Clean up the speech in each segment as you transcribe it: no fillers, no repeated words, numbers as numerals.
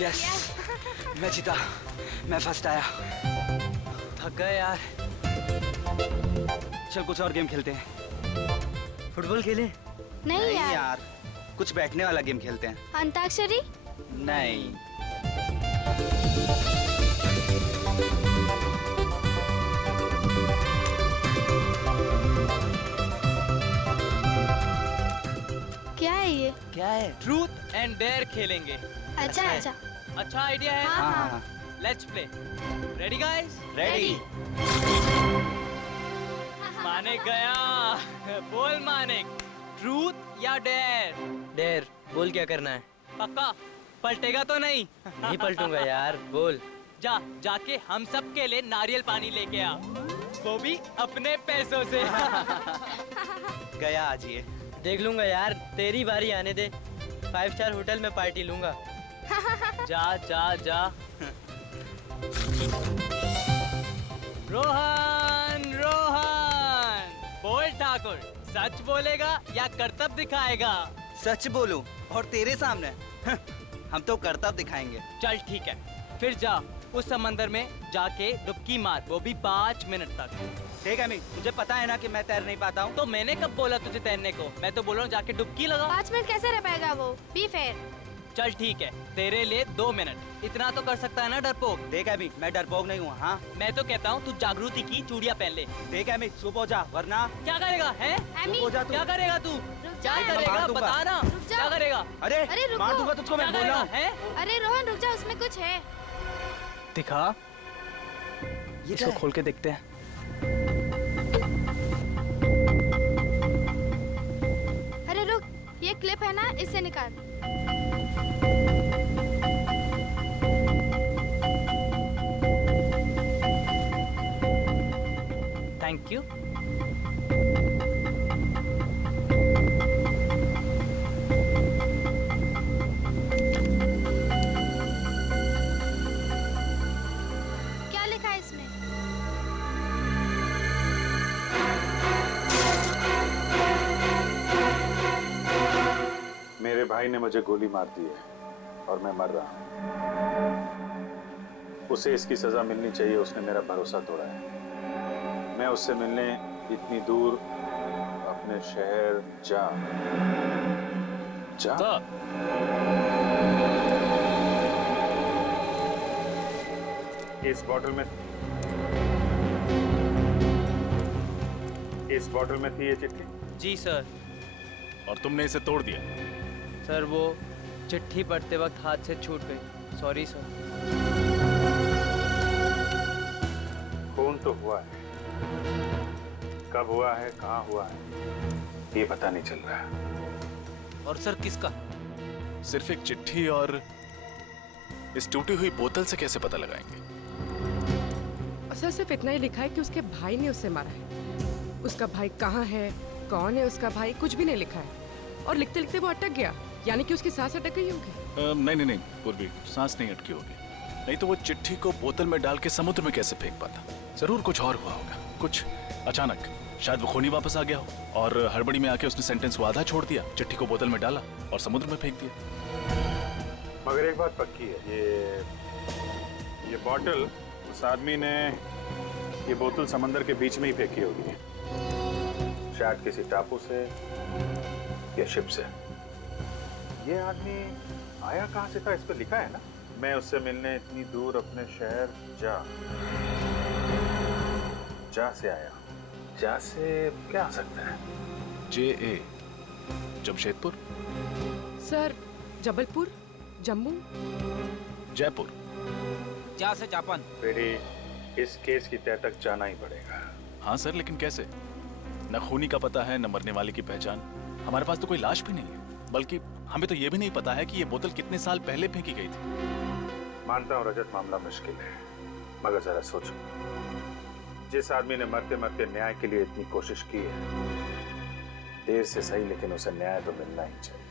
Yes, मैं जीता, मैं फर्स्ट आया। थक गए यार। चल कुछ और गेम खेलते हैं। फुटबॉल खेलें? नहीं यार, कुछ बैठने वाला गेम खेलते हैं। अंताक्षरी? नहीं। क्या है ये? क्या है? ट्रूथ एंड डेयर खेलेंगे। अच्छा अच्छा। अच्छा आइडिया है। हाँ, हाँ। Let's play. Ready guys? Ready. Manik गया। बोल मानिक, ट्रूथ या डेयर? डेर, बोल क्या करना है? पक्का पलटेगा तो नहीं? नहीं पलटूंगा यार, बोल। जाके हम सब के लिए नारियल पानी लेके आ, वो भी अपने पैसों से। गया आज ये। देख लूंगा यार, तेरी बारी आने दे। 5 स्टार होटल में पार्टी लूंगा। जा जा जा। रोहन रोहन, बोल ठाकुर, सच बोलेगा या करतब दिखाएगा? सच बोलूं और तेरे सामने? हम तो करतब दिखाएंगे। चल ठीक है, फिर जा उस समंदर में जाके डुबकी मार, वो भी 5 मिनट तक। ठीक है मी, तुझे पता है ना कि मैं तैर नहीं पाता हूँ। तो मैंने कब बोला तुझे तैरने को? मैं तो बोल रहा हूँ जाके डुबकी लगा। 5 मिनट कैसे रह पाएगा वो? Be fair. चल ठीक है, तेरे लिए 2 मिनट, इतना तो कर सकता है ना डरपोक? ठीक है मी, मैं डरपोक नहीं हूँ। हाँ मैं तो कहता हूँ तू जागृति की चूड़ियाँ पहन ले। ठीक है मी, चुप हो जा वरना। क्या करेगा है? एमी, हो जा तू। क्या करेगा तू? क्या जा। करेगा मार दूंगा। बता ना, रुक जा। क्या करेगा? अरे अरे रुको। मार दूंगा तुझको, मैं क्या बोल रहा करेगा हूँ। है? अरे रोहन रुक जा, उसमें कुछ है। दिखा, ये इसको खोल के देखते हैं। अरे रुक, ये क्लिप है ना, इससे निकाल। Thank you. क्या लिखा है इसमें? मेरे भाई ने मुझे गोली मार दी है और मैं मर रहा हूं। उसे इसकी सजा मिलनी चाहिए, उसने मेरा भरोसा तोड़ा है। मैं उससे मिलने इतनी दूर अपने शहर जा। इस बॉटल में थी ये चिट्ठी। जी सर। और तुमने इसे तोड़ दिया? सर वो चिट्ठी पढ़ते वक्त हाथ से छूट गई, सॉरी सर। खून तो हुआ है, कब हुआ है, कहाँ हुआ है, ये पता नहीं चल रहा है। और सर किसका? सिर्फ एक चिट्ठी और इस टूटी हुई बोतल से कैसे पता लगाएंगे? सर सिर्फ इतना ही लिखा है कि उसके भाई ने उसे मारा है। उसका भाई कहाँ है, कौन है उसका भाई, कुछ भी नहीं लिखा है। और लिखते लिखते वो अटक गया, यानी कि उसकी सांस अटक गई होगी। नहीं पूर्वी, सांस नहीं अटकी होगी। नहीं तो वो चिट्ठी को बोतल में डाल के समुद्र में कैसे फेंक पाता? जरूर कुछ और हुआ होगा, कुछ अचानक। शायद वो खूनी वापस आ गया हो और हड़बड़ी में आके उसने सेंटेंस को आधा छोड़ दिया, चिट्ठी को बोतल में डाला और समुद्र में फेंक दिया। मगर एक बात पक्की है, ये बॉटल, उस आदमी ने ये बोतल समंदर के बीच में ही फेंकी होगी, शायद किसी टापू से या शिप से। ये आदमी आया कहाँ से था, इस पर लिखा है ना, मैं उससे मिलने इतनी दूर अपने शहर जा से आया। जा से क्या आ सकता है? JA, Jamshedpur, sir Jabalpur, Jammu, Jaipur. जा से जापान। बेटी, इस केस की तह तक जाना ही पड़ेगा। हाँ सर, लेकिन कैसे? न खूनी का पता है, न मरने वाले की पहचान। हमारे पास तो कोई लाश भी नहीं है, बल्कि हमें तो ये भी नहीं पता है कि ये बोतल कितने साल पहले फेंकी गई थी। मानता हूँ रजत, मामला मुश्किल है, मगर जरा सोचो, जिस आदमी ने मरते मरते न्याय के लिए इतनी कोशिश की है, देर से सही लेकिन उसे न्याय तो मिलना ही चाहिए।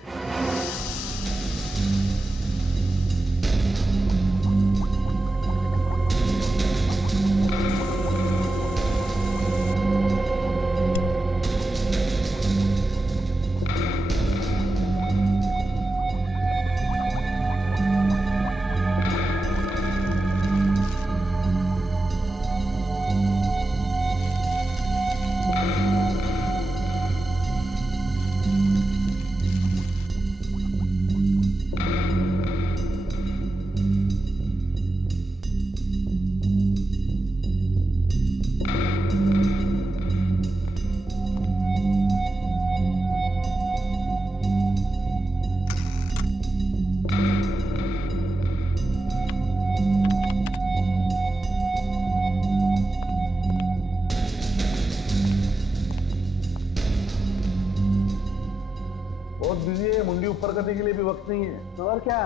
बहुत बिजी है, मुंडी ऊपर करने के लिए भी वक्त नहीं है। तो और क्या,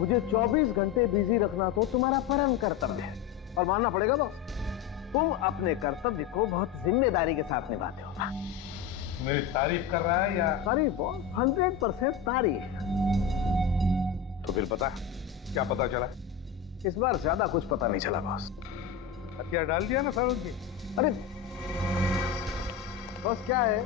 मुझे 24 घंटे बिजी रखना तो तुम्हारा परम कर्तव्य है और मानना पड़ेगा बॉस, तुम अपने कर्तव्य को बहुत जिम्मेदारी के साथ निभाते हो। मेरी तारीफ कर रहा है या? तारीफ बॉस, 100% तारीफ। तो फिर पता क्या पता चला? इस बार ज्यादा कुछ पता नहीं चला बॉस। हथियार डाल दिया ना सारुण की? अरे बॉस क्या है,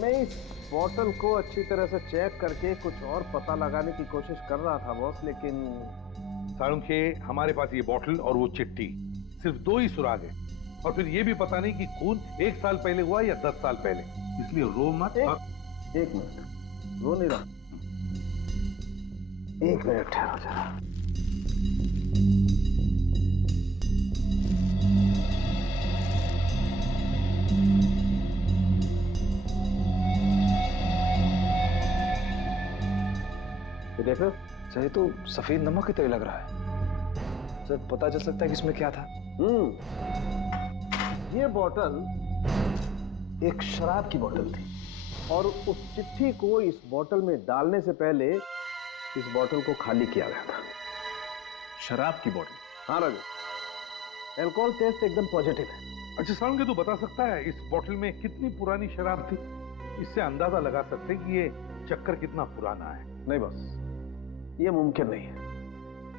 मैं इस बोतल को अच्छी तरह से चेक करके कुछ और पता लगाने की कोशिश कर रहा था बॉस, लेकिन सारुण के हमारे पास ये बोतल और वो चिट्ठी, सिर्फ 2 ही सुराग है। और फिर ये भी पता नहीं कि खून 1 साल पहले हुआ या 10 साल पहले, इसलिए रो मत। एक मिनट, रो नहीं रहा, 1 मिनट ठहरो जरा। ये देखो सही, तो सफेद नमक की तरह लग रहा है सर। पता चल सकता है कि इसमें क्या था? ये बोतल एक शराब की बोतल थी और उस चिट्ठी को इस बोतल में डालने से पहले इस बोतल को खाली किया गया था। शराब की बोतल? हाँ राजू, अल्कोहल टेस्ट एकदम पॉजिटिव है। अच्छा सारुण के, तू बता सकता है इस बोतल में कितनी पुरानी शराब थी? इससे अंदाजा लगा सकते हैं कि ये चक्कर कितना पुराना है। नहीं बस, ये मुमकिन नहीं है।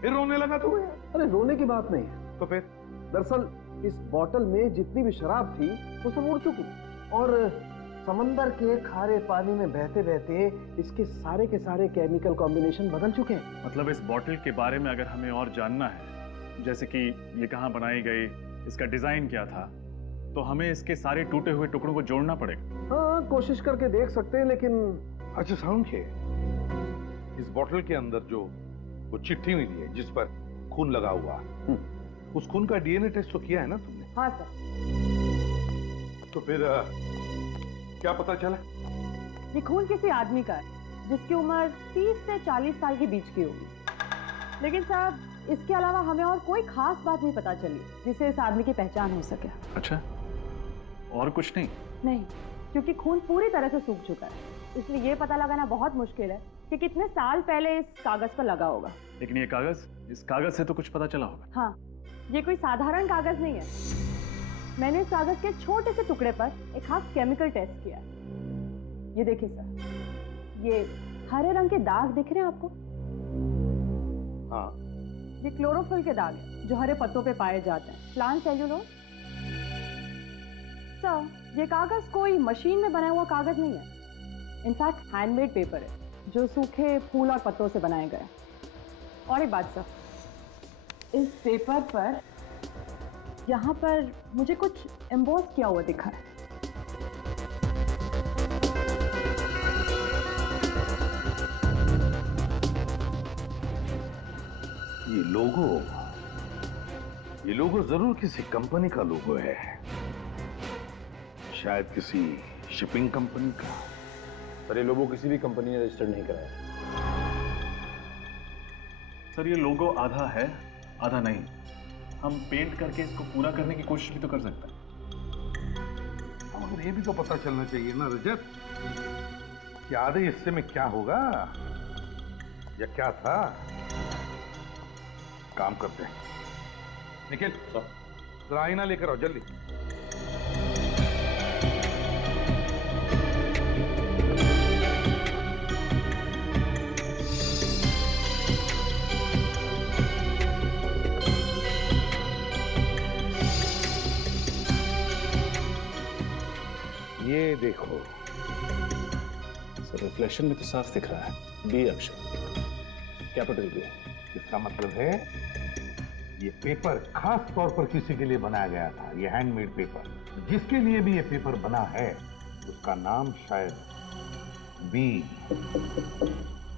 फिर रोने लगा तू? अरे रोने की बात नहीं है। तो फिर? दरअसल इस बोतल में जितनी भी शराब थी वो सब उड़ चुकी और समंदर के खारे पानी में बहते बहते इसके सारे के सारे केमिकल कॉम्बिनेशन बदल चुके हैं। मतलब इस बोतल के बारे में अगर हमें और जानना है, जैसे कि ये कहाँ बनाई गई, इसका डिजाइन क्या था, तो हमें इसके सारे टूटे हुए टुकड़ों को जोड़ना पड़ेगा। हाँ, कोशिश करके देख सकते हैं, लेकिन अच्छा सारुण के, इस बोतल के अंदर जो वो चिट्ठी मिली है जिस पर खून लगा हुआ, उस खून का डीएनए टेस्ट तो किया है ना तुमने? हाँ सर। तो फिर क्या पता चला? ये खून किसी आदमी का है जिसकी उम्र 30 से 40 साल के बीच की होगी। लेकिन साहब, इसके अलावा हमें और कोई खास बात नहीं पता चली जिससे इस आदमी की पहचान हो सके। अच्छा, और कुछ नहीं? नहीं, क्योंकि खून पूरी तरह से सूख चुका है, इसलिए ये पता लगाना बहुत मुश्किल है कि कितने साल पहले इस कागज पर लगा होगा। लेकिन ये कागज, इस कागज से तो कुछ पता चला होगा। हाँ, ये कोई साधारण कागज नहीं है। मैंने इस कागज के छोटे से टुकड़े पर एक खास केमिकल टेस्ट किया है। ये देखिए सर, ये हरे रंग के दाग दिख रहे हैं आपको? हाँ। ये क्लोरोफिल के दाग हैं जो हरे पत्तों पे पाए जाते हैं, प्लांट सेल्यूलोज। सर, ये कागज कोई मशीन में बनाया हुआ कागज नहीं है, इनफैक्ट हैंडमेड पेपर है जो सूखे फूल और पत्तों से बनाए गए। और एक बात सर, इस पेपर पर यहाँ पर मुझे कुछ एम्बोस किया हुआ दिखा है। ये लोगो जरूर किसी कंपनी का लोगो है, शायद किसी शिपिंग कंपनी का। पर ये लोगो किसी भी कंपनी ने रजिस्टर्ड नहीं कराया। सर, ये लोगो आधा है आधा नहीं। हम पेंट करके इसको पूरा करने की कोशिश भी तो कर सकते हैं। मगर ये भी तो पता चलना चाहिए ना रजत कि आधे हिस्से में क्या होगा या क्या था। काम करते हैं, निखिल जरा आईना लेकर आओ जल्दी। ये देखो सर, रिफ्लेक्शन में तो साफ दिख रहा है बी अक्षर, कैपिटल बी। इसका मतलब है ये पेपर खास तौर पर किसी के लिए बनाया गया था। ये हैंडमेड पेपर, जिसके लिए भी ये पेपर बना है उसका नाम शायद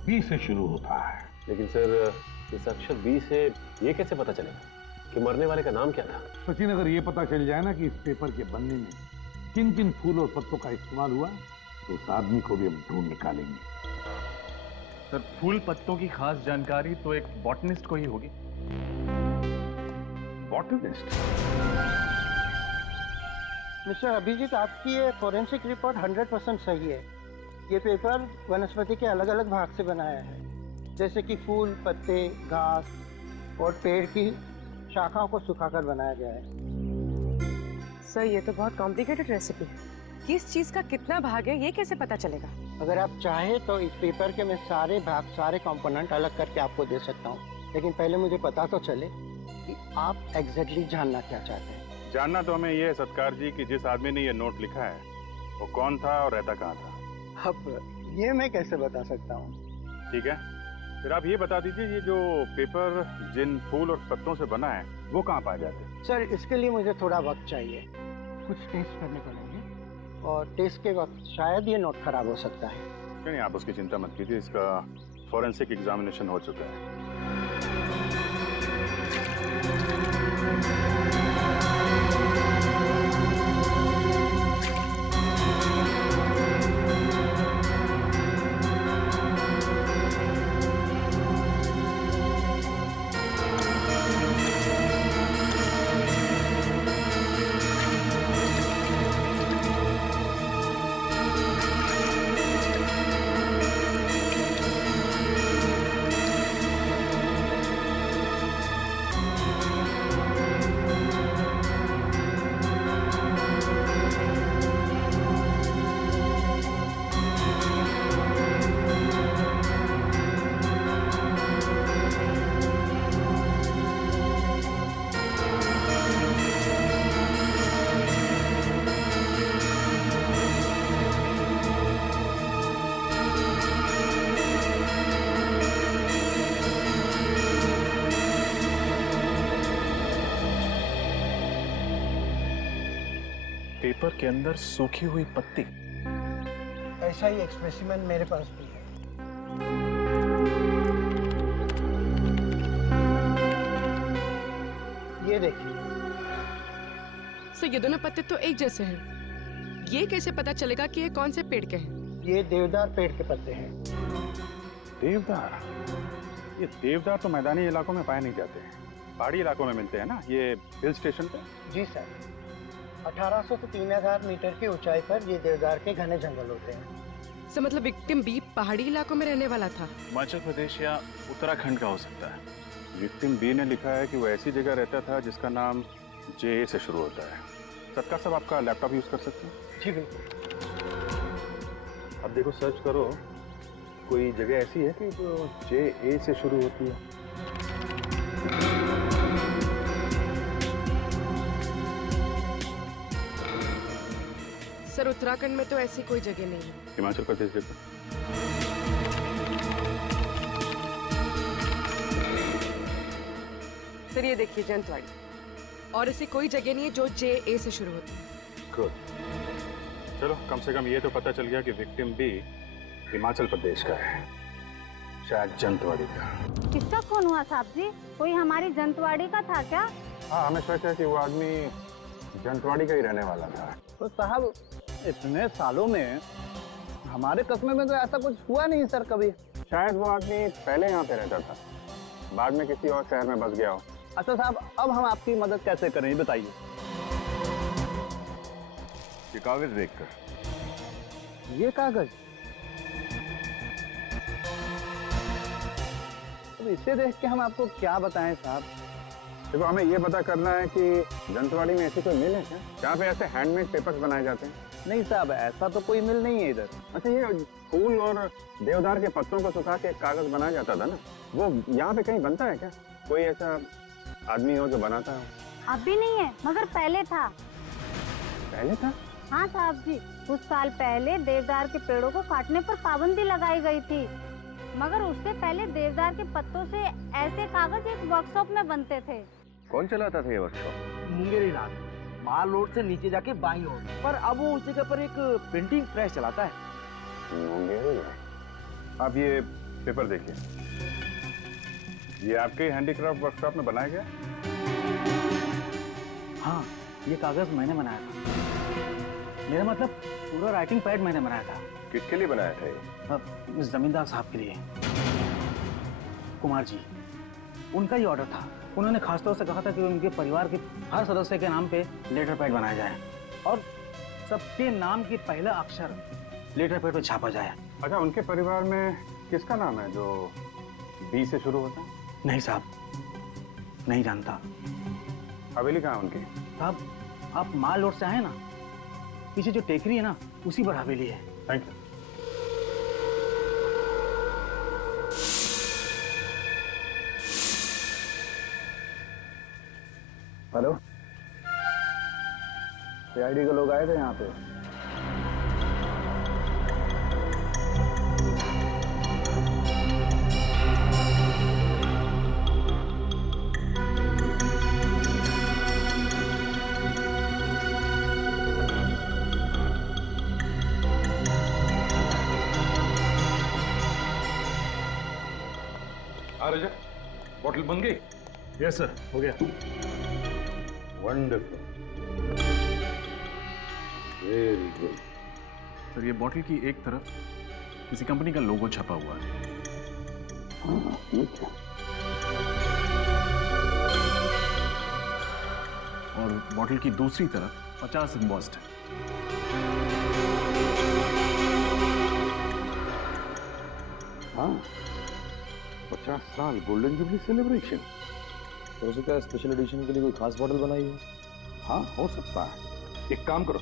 बी से शुरू होता है। लेकिन सर, इस अक्षर बी से ये कैसे पता चलेगा कि मरने वाले का नाम क्या था? सचिन, अगर ये पता चल जाए ना कि इस पेपर के बनने में किन किन फूल और पत्तों का इस्तेमाल हुआ, तो उस आदमी को भी हम ढूंढ निकालेंगे। सर, फूल पत्तों की खास जानकारी तो एक बॉटनिस्ट को ही होगी। बॉटनिस्ट? मिस्टर अभिजीत, आपकी ये फॉरेंसिक रिपोर्ट 100% सही है। ये पेपर वनस्पति के अलग अलग भाग से बनाया है, जैसे कि फूल, पत्ते, घास और पेड़ की शाखाओं को सुखाकर बनाया गया है। सर ये तो बहुत कॉम्प्लिकेटेड रेसिपी है। किस चीज का कितना भाग है ये कैसे पता चलेगा? अगर आप चाहें तो इस पेपर के मैं सारे भाग, सारे कंपोनेंट अलग करके आपको दे सकता हूँ, लेकिन पहले मुझे पता तो चले कि आप एग्जैक्टली जानना क्या चाहते हैं। जानना तो हमें ये है सत्कार जी कि जिस आदमी ने ये नोट लिखा है वो कौन था और रहता कहाँ था। अब ये मैं कैसे बता सकता हूँ? ठीक है, फिर आप ये बता दीजिए ये जो पेपर जिन फूल और पत्तों से बना है वो कहाँ पाए जाते हैं? सर इसके लिए मुझे थोड़ा वक्त चाहिए, कुछ टेस्ट करने पड़ेंगे और टेस्ट के वक्त शायद ये नोट खराब हो सकता है। नहीं, आप उसकी चिंता मत कीजिए, इसका फॉरेंसिक एग्जामिनेशन हो चुका है। पेपर के अंदर सूखी हुई पत्ती। ऐसा ही एक स्पेसिमेन मेरे पास भी है। ये देखिए। सर ये दोनों पत्ते तो एक जैसे हैं। ये कैसे पता चलेगा कि ये कौन से पेड़ के हैं? ये देवदार पेड़ के पत्ते हैं। देवदार? ये देवदार तो मैदानी इलाकों में पाए नहीं जाते हैं, पहाड़ी इलाकों में मिलते हैं ना, ये हिल स्टेशन पे। जी सर, 1800 से 3000 मीटर की ऊंचाई पर ये देवदार के घने जंगल होते हैं। सर मतलब विक्टिम बी पहाड़ी इलाकों में रहने वाला था? हिमाचल प्रदेश या उत्तराखंड का हो सकता है। विक्टिम बी ने लिखा है कि वो ऐसी जगह रहता था जिसका नाम जे से शुरू होता है। सत्कार साहब आपका लैपटॉप यूज कर सकते हैं? जी बिल्कुल। अब देखो सर्च करो, कोई जगह ऐसी है कि जो जे से शुरू होती है? सर उत्तराखंड में तो ऐसी कोई जगह नहीं है। हिमाचल प्रदेश देखो। सर ये देखिए जंतवाड़ी, और ऐसी कोई जगह नहीं है जो जे ए से शुरू होती है। गुड, चलो कम से कम ये तो पता चल गया कि विक्टिम बी हिमाचल प्रदेश का है, शायद जंतवाड़ी का। किसका खून हुआ साहब जी? कोई हमारी जंतवाड़ी का था क्या? हाँ, हमें शक है कि वो आदमी जंतवाड़ी का ही रहने वाला था। तो साहब इतने सालों में हमारे कस्बे में तो ऐसा कुछ हुआ नहीं सर कभी। शायद वो आदमी पहले यहाँ पे रहता था, बाद में किसी और शहर में बस गया हो। अच्छा साहब, अब हम आपकी मदद कैसे करें ये बताइए। ये कागज देखकर। ये कागज? अब इसे देख के हम आपको क्या बताएं साहब। देखो, हमें ये पता करना है कि जंतवाड़ी में ऐसी कोई मिल है क्या जहाँ पे ऐसे हैंडमेड पेपर्स बनाए जाते हैं? नहीं साहब, ऐसा तो कोई मिल नहीं है इधर। अच्छा, ये फूल और देवदार के पत्तों को सुखा के कागज बनाया जाता था ना, वो यहाँ पे कहीं बनता है क्या? कोई ऐसा आदमी हो जो बनाता हो? अब भी नहीं है, मगर पहले था। पहले था? हाँ साहब जी, कुछ साल पहले देवदार के पेड़ों को काटने पर पाबंदी लगाई गई थी, मगर उससे पहले देवदार के पत्तों से ऐसे कागज एक वर्कशॉप में बनते थे। कौन चलाता था ये वर्कशॉप? मुंगेरी लाल, माल रोड से नीचे जाके बाईं ओर, पर अब वो उस जगह पर एक प्रिंटिंग प्रेस चलाता है। मुंगेरी? आप ये पेपर देखिए, ये आपके हैंडीक्राफ्ट वर्कशॉप में बनाया गया? हाँ, ये कागज मैंने बनाया था। मेरा मतलब पूरा राइटिंग पैड मैंने बनाया था। किसके लिए बनाया था ये? इस जमींदार साहब के लिए, कुमार जी, उनका ही ऑर्डर था। उन्होंने खासतौर से कहा था कि उनके परिवार के हर सदस्य के नाम पे लेटर पैड बनाया जाए और सबके नाम की पहला अक्षर लेटर पैड पे छापा जाए। अच्छा, उनके परिवार में किसका नाम है जो बी से शुरू होता है? नहीं साहब, नहीं जानता। हवेली कहाँ है उनकी? साहब आप माल रोड से आए ना, पीछे जो टेकरी है ना उसी पर हवेली है। Thank you. हेलो, सीआईडी के लोग आए थे यहाँ पे। रजा, बॉटल बन गई? यस सर, हो गया। Wonderful, very good. सर ये बॉटल की एक तरफ किसी कंपनी का लोगो छपा हुआ है। हाँ, ठीक है। और बॉटल की दूसरी तरफ 50 एम्बॉस्ड है। हाँ, 50 साल गोल्डन जुबली सेलिब्रेशन। तो हो सकता है स्पेशल एडिशन के लिए कोई खास बॉटल बनाई हो। हाँ, हो सकता है। एक काम करो,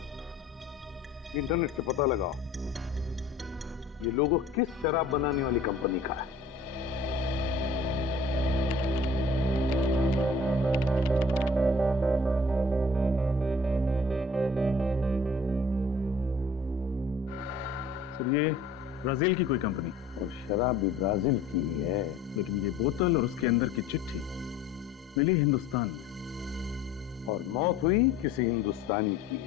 इंटरनेट से पता लगाओ ये लोगो किस शराब बनाने वाली कंपनी का है। सर ये ब्राजील की कोई कंपनी, और शराब भी ब्राजील की ही है। लेकिन ये बोतल और उसके अंदर की चिट्ठी मिली हिंदुस्तान में, और मौत हुई किसी हिंदुस्तानी की।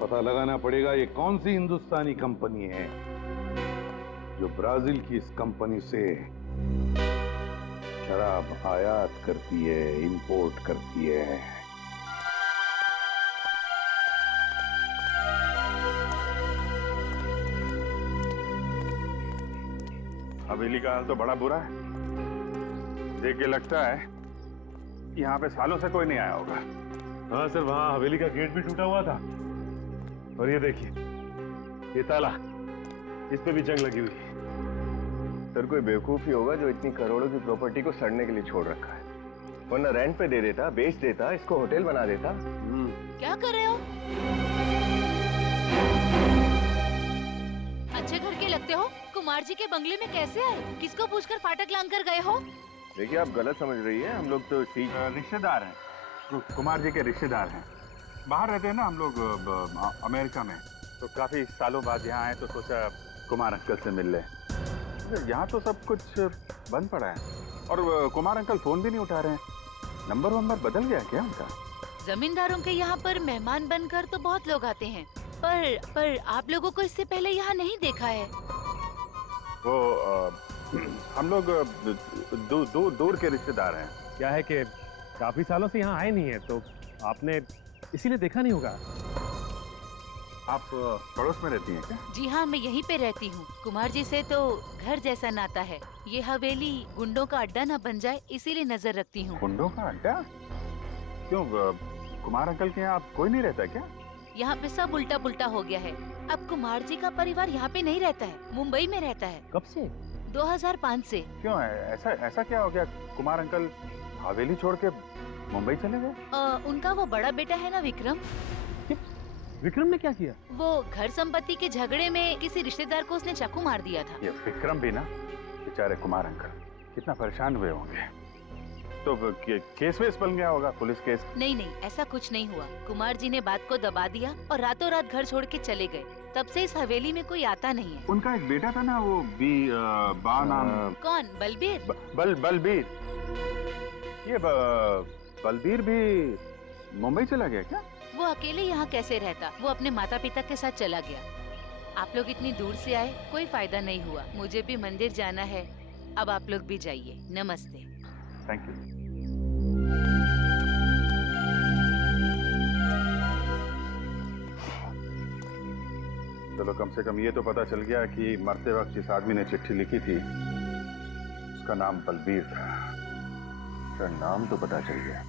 पता लगाना पड़ेगा ये कौन सी हिंदुस्तानी कंपनी है जो ब्राजील की इस कंपनी से शराब आयात करती है, इंपोर्ट करती है। हवेली का हाल तो बड़ा बुरा है। देख के लगता है कि यहाँ पे सालों से कोई नहीं आया होगा। हाँ सर, वहाँ हवेली का गेट भी टूटा हुआ था। और ये देखिए, ये ताला, इस पे भी जंग लगी हुई है। सर कोई बेवकूफ ही होगा जो इतनी करोड़ों की प्रॉपर्टी को सड़ने के लिए छोड़ रखा है, वरना रेंट पे दे देता, बेच देता, इसको होटल बना देता। क्या कर रहे हो? अच्छे घर के लगते हो। कुमार जी के बंगले में कैसे आए? किसको पूछकर फाटक लांग कर गए हो? देखिए आप गलत समझ रही है, हम लोग तो रिश्तेदार हैं, कुमार जी के रिश्तेदार हैं। बाहर रहते हैं ना हम लोग, अमेरिका में। तो काफी सालों बाद यहाँ आए तो सोचा कुमार अंकल से मिल ले। यहाँ तो सब कुछ बंद पड़ा है और कुमार अंकल फोन भी नहीं उठा रहे हैं। नंबर वंबर बदल गया क्या उनका? जमींदारों के यहाँ पर मेहमान बनकर तो बहुत लोग आते हैं, पर आप लोगों को इससे पहले यहाँ नहीं देखा है। वो हम लोग दूर के रिश्तेदार हैं। क्या है कि काफी सालों से यहाँ आए नहीं है, तो आपने इसीलिए देखा नहीं होगा। आप पड़ोस में रहती हैं क्या? जी हाँ, मैं यहीं पे रहती हूँ। कुमार जी से तो घर जैसा नाता है। ये हवेली गुंडों का अड्डा ना बन जाए इसीलिए नजर रखती हूँ। गुंडों का अड्डा? क्यों, कुमार अंकल के यहाँ कोई नहीं रहता क्या? यहाँ पे सब उल्टा पुल्टा हो गया है। अब कुमार जी का परिवार यहाँ पे नहीं रहता है, मुंबई में रहता है। कब से? 2005 से। क्यों है ऐसा क्या हो गया? कुमार अंकल हवेली छोड़ के मुंबई चले गए? उनका वो बड़ा बेटा है ना विक्रम। विक्रम ने क्या किया? वो घर संपत्ति के झगड़े में किसी रिश्तेदार को उसने चाकू मार दिया था। ये विक्रम भी ना, बेचारे कुमार अंकल कितना परेशान हुए होंगे। तो केस वेस बन गया होगा, पुलिस केस? नहीं, ऐसा कुछ नहीं हुआ। कुमार जी ने बात को दबा दिया और रातों रात घर छोड़ के चले गए। तब से इस हवेली में कोई आता नहीं है। उनका एक बेटा था ना, वो बा नाम। कौन? बलबीर? बलबीर। ये बलबीर भी मुंबई चला गया क्या? वो अकेले यहाँ कैसे रहता? वो अपने माता पिता के साथ चला गया। आप लोग इतनी दूर से आए, कोई फायदा नहीं हुआ। मुझे भी मंदिर जाना है, अब आप लोग भी जाइए। नमस्ते। Thank you. चलो कम से कम ये तो पता चल गया कि मरते वक्त जिस आदमी ने चिट्ठी लिखी थी उसका नाम बलबीर था। सर नाम तो पता चल गया,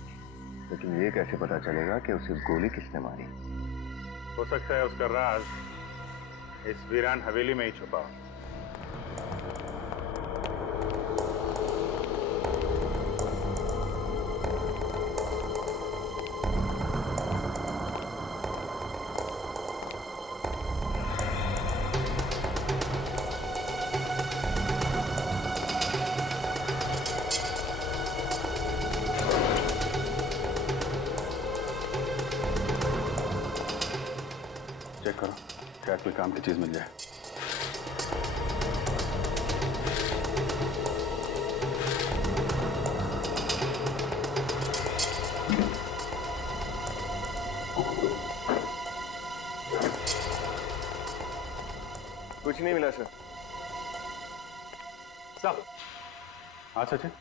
लेकिन ये कैसे पता चलेगा कि उसे गोली किसने मारी? हो सकता है उसका राज इस वीरान हवेली में ही छुपा हो। चेक करो, शायद कोई काम की चीज मिल जाए। कुछ नहीं मिला सर। सब हाँ सचिन,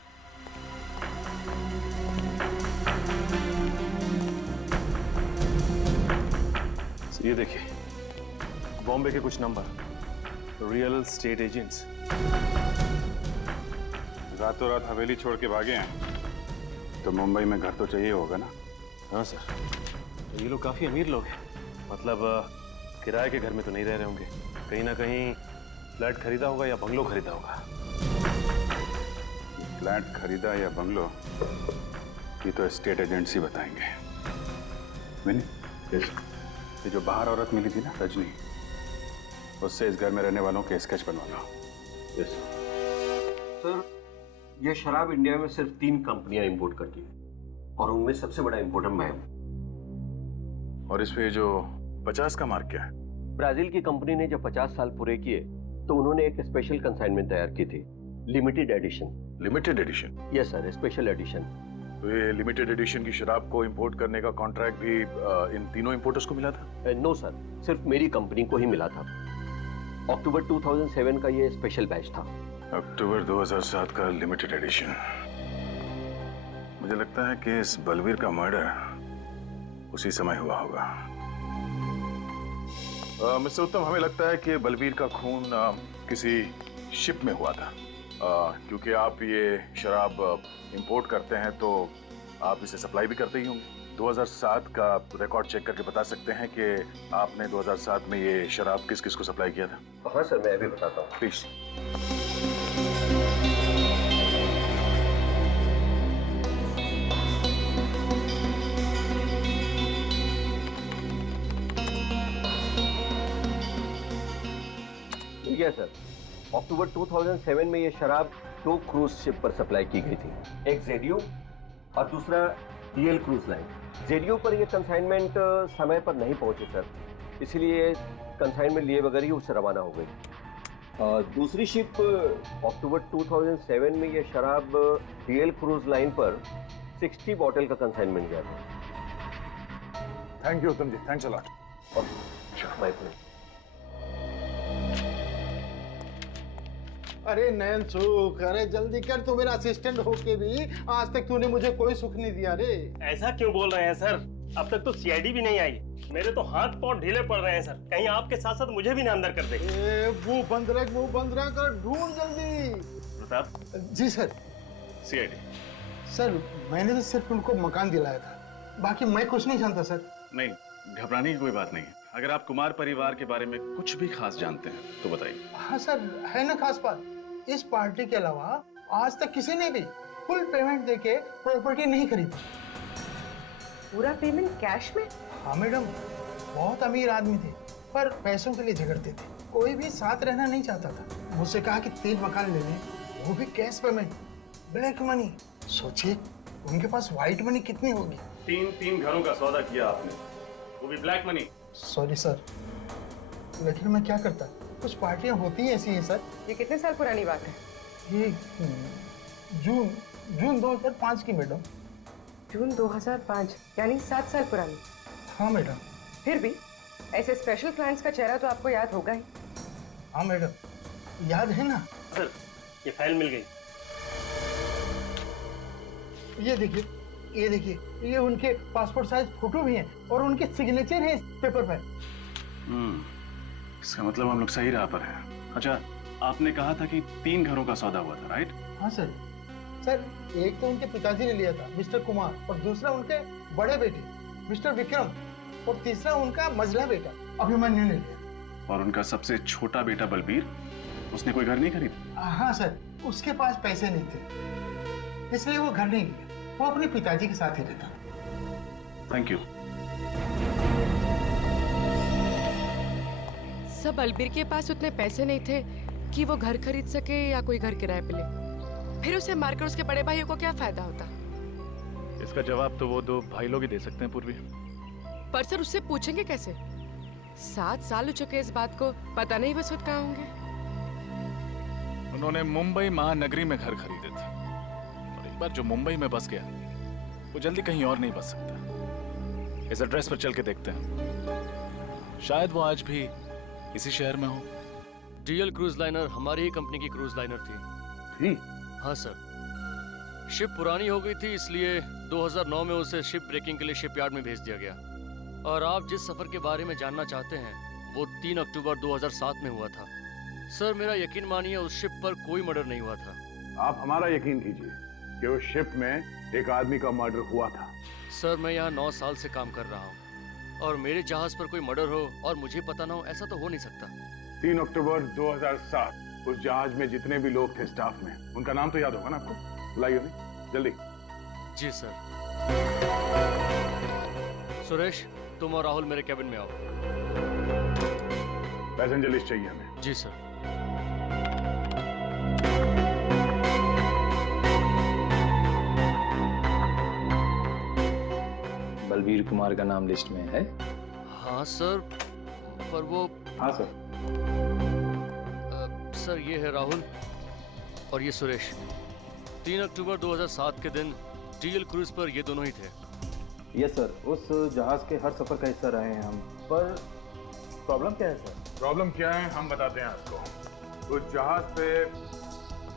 ये देखिए, बॉम्बे के कुछ नंबर, रियल स्टेट एजेंट्स। रातों रात हवेली छोड़ के भागे हैं तो मुंबई में घर तो चाहिए होगा ना। हाँ सर, तो ये लोग काफी अमीर लोग हैं। मतलब किराए के घर में तो नहीं रह रहे होंगे, कहीं ना कहीं फ्लैट खरीदा होगा या बंगलो खरीदा होगा। फ्लैट खरीदा या बंगलो, ये तो स्टेट एजेंट्स ही बताएंगे। मैंने ये जो बाहर औरत मिली थी ना, रजनी, उससे इस घर में रहने वालों के स्केच बनवाना। यस सर, ये शराब इंडिया में सिर्फ 3 कंपनियां इंपोर्ट करती हैं और उनमें सबसे बड़ा इंपोर्टर मैं हूं। और इस पे जो 50 का मार्क क्या है? ब्राजील की कंपनी ने जब 50 साल पूरे किए तो उन्होंने एक स्पेशल कंसाइनमेंट तैयार की थी, limited edition. Limited edition? Yes sir, special edition. तो ये लिमिटेड एडिशन की शराब को इंपोर्ट करने का कॉन्ट्रैक्ट भी इन तीनों इंपोर्टर्स को मिला था? नो सर, सिर्फ मेरी कंपनी को ही मिला था। अक्टूबर 2007 का ये स्पेशल बैच था। अक्टूबर 2007 का लिमिटेड एडिशन। मुझे लगता है कि इस बलवीर का मर्डर उसी समय हुआ होगा। मिस्टर उत्तम, हमें लगता है कि बलवीर का खून किसी शिप में हुआ था। क्योंकि आप ये शराब इंपोर्ट करते हैं तो आप इसे सप्लाई भी करते ही होंगे। 2007 का रिकॉर्ड चेक करके बता सकते हैं कि आपने 2007 में ये शराब किस किस को सप्लाई किया था? हाँ सर, मैं अभी बताता हूँ। प्लीज। ठीक है सर, अक्टूबर 2007 में ये शराब 2 क्रूज शिप पर सप्लाई की गई थी, एक जेडियो और दूसरा डीएल क्रूज लाइन। जेडियो पर ये कंसाइनमेंट समय पर नहीं पहुंचे सर, इसलिए कंसाइनमेंट लिए बगैर ही उससे रवाना हो गई। दूसरी शिप अक्टूबर 2007 में ये शराब डीएल क्रूज लाइन पर 60 बॉटल का कंसाइनमेंट गया था। Thank you Uttam ji, thanks a lot. My friend. अरे नयन सुख, अरे जल्दी कर, तू मेरा असिस्टेंट होके भी आज तक तूने मुझे कोई सुख नहीं दिया रे। ऐसा क्यों बोल रहे हैं सर? अब तक तो सीआईडी भी नहीं आई। मेरे तो हाथ पांव ढीले पड़ रहे हैं सर, कहीं आपके साथ साथ मुझे भी ना अंदर कर दे। मुंह बंद रख कर ढूंढ जल्दी। प्रताप जी सर। सीआईडी सर, मैंने तो सिर्फ उनको मकान दिलाया था, बाकी मैं कुछ नहीं जानता सर। नहीं, घबराने की कोई बात नहीं। अगर आप कुमार परिवार के बारे में कुछ भी खास जानते हैं तो बताइए। हाँ सर, है ना खास बात। इस पार्टी के अलावा आज तक किसी ने भी फुल पेमेंट देके प्रॉपर्टी नहीं खरीदी। पूरा पेमेंट कैश में? हाँ मैडम, बहुत अमीर आदमी थे पर पैसों के लिए झगड़ते थे। कोई भी साथ रहना नहीं चाहता था। मुझसे कहा कि 3 मकान ले लें, वो भी कैश पेमेंट, ब्लैक मनी। सोचिए उनके पास व्हाइट मनी कितनी होगी। 3 घरों का सौदा किया आपने, वो भी ब्लैक मनी। सॉरी सर, लेकिन मैं क्या करता, कुछ पार्टियां होती हैं ऐसी हैं सर। ये कितने साल पुरानी बात है? ये जून 2005 की मैडम। जून 2005 यानी 7 साल पुरानी। हाँ मैडम। फिर भी ऐसे स्पेशल क्लाइंट्स का चेहरा तो आपको याद होगा ही। हाँ मैडम, याद है ना। सर, ये फाइल मिल गई। ये देखिए, ये उनके पासपोर्ट साइज फोटो भी हैं और उनके सिग्नेचर हैं इस पेपर पर। इसका मतलब हम लोग सही राह पर हैं। अच्छा, आपने कहा था कि 3 घरों का सौदा हुआ था, राइट? हाँ सर। सर, एक तो उनके पिताजी ने लिया था, मिस्टर कुमार, और दूसरा उनके बड़े बेटे मिस्टर विक्रम, और तीसरा उनका मझला बेटा अभिमन्यु ने लिया। और उनका सबसे छोटा बेटा बलबीर, उसने कोई घर नहीं खरीदा? हाँ सर, उसके पास पैसे नहीं थे, इसलिए वो घर नहीं लिया। वो अपने पिताजी के साथ ही रहता। Thank you. सब बलबीर के पास उतने पैसे नहीं थे कि वो घर खरीद सके या कोई घर किराए पे ले। फिर उसे मारकर उसके बड़े भाइयों को क्या फायदा होता? इसका जवाब तो वो दो भाई लोग ही दे सकते हैं पूर्वी। पर सर उससे पूछेंगे कैसे? 7 साल हो चुके इस बात को, पता नहीं बस कहाँ होंगे। उन्होंने मुंबई महानगरी में घर खरीदे थे और एक बार जो मुंबई में बस गया वो जल्दी कहीं और नहीं बस सकता। इस एड्रेस पर चल के देखते हैं, शायद वो आज भी इसी शहर में हो। डीएल क्रूज लाइनर हमारी ही कंपनी की क्रूज लाइनर थी। हाँ सर, शिप पुरानी हो गई थी, इसलिए 2009 में उसे शिप ब्रेकिंग के लिए शिपयार्ड में भेज दिया गया। और आप जिस सफर के बारे में जानना चाहते हैं वो 3 अक्टूबर 2007 में हुआ था। सर मेरा यकीन मानिए उस शिप पर कोई मर्डर नहीं हुआ था। आप हमारा यकीन कीजिए कि उस शिप में एक आदमी का मर्डर हुआ था। सर मैं यहाँ 9 साल से काम कर रहा हूँ और मेरे जहाज पर कोई मर्डर हो और मुझे पता ना हो, ऐसा तो हो नहीं सकता। 3 अक्टूबर 2007 उस जहाज में जितने भी लोग थे स्टाफ में, उनका नाम तो याद होगा ना आपको? बुलाइए उन्हें जल्दी। जी सर। सुरेश, तुम और राहुल मेरे कैबिन में आओ। पैसेंजर लिस्ट चाहिए हमें। जी सर। बलबीर कुमार का नाम लिस्ट में है? हाँ सर, पर वो। हाँ सर। सर ये है राहुल और ये सुरेश। 3 अक्टूबर 2007 के दिन डीएल क्रूज पर ये दोनों ही थे। यस सर, उस जहाज के हर सफर का हिस्सा रहे हैं हम। पर प्रॉब्लम क्या है सर? प्रॉब्लम क्या है हम बताते हैं आपको। उस जहाज पे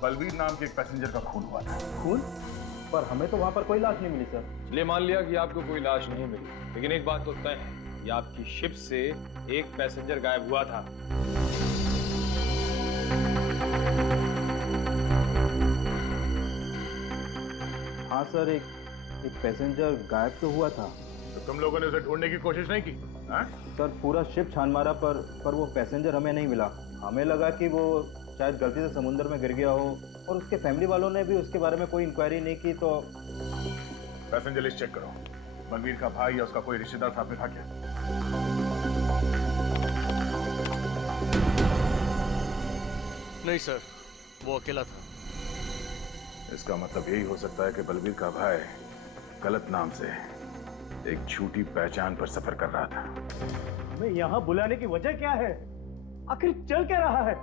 बलबीर नाम के एक पैसेंजर का खून हुआ था। खून? पर हमें तो वहां पर कोई लाश नहीं मिली सर। चलिए मान लिया कि आपको कोई लाश नहीं मिली, लेकिन एक बात तो तय है कि आपकी शिप से एक पैसेंजर गायब हुआ था। हाँ सर, एक पैसेंजर गायब तो हुआ था। तो तुम लोगों ने उसे ढूंढने की कोशिश नहीं की? हाँ? सर पूरा शिप छान मारा पर वो पैसेंजर हमें नहीं मिला। हमें लगा कि वो शायद गलती से समुद्र में गिर गया हो और उसके फैमिली वालों ने भी उसके बारे में कोई इंक्वायरी नहीं की। तो पैसेंजर लिस्ट चेक करो। बलबीर का भाई या उसका कोई रिश्तेदार साथ में था क्या? नहीं सर, वो अकेला था। इसका मतलब यही हो सकता है कि बलबीर का भाई गलत नाम से एक झूठी पहचान पर सफर कर रहा था। हमें यहाँ बुलाने की वजह क्या है? आखिर चल क्या रहा है?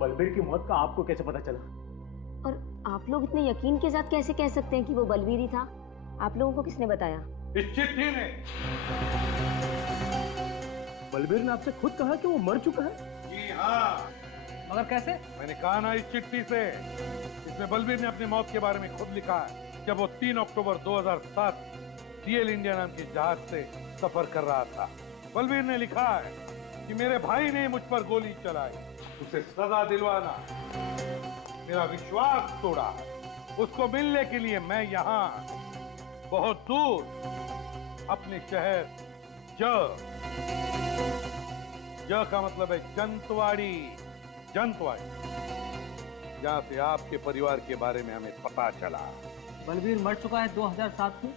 बलबीर की मौत का आपको कैसे पता चला? और आप लोग इतने यकीन के साथ कैसे कह सकते हैं कि वो बलबीर ही था? आप लोगों को किसने बताया? इस चिट्ठी ने। बलबीर ने आपसे खुद कहा कि वो मर चुका है? जी हाँ। मगर कैसे? मैंने कहा ना इस चिट्ठी से। इसमें बलबीर ने अपनी मौत के बारे में खुद लिखा है जब वो 3 अक्टूबर 2007 डीएल इंडिया नाम की जहाज से सफर कर रहा था। बलबीर ने लिखा है कि मेरे भाई ने मुझ पर गोली चलाई, उसे सजा दिलवाना, मेरा विश्वास तोड़ा है। उसको मिलने के लिए मैं यहाँ बहुत दूर अपने शहर ज का मतलब है जंतवाड़ी, जहाँ से आपके परिवार के बारे में हमें पता चला। बलबीर मर चुका है 2007 में,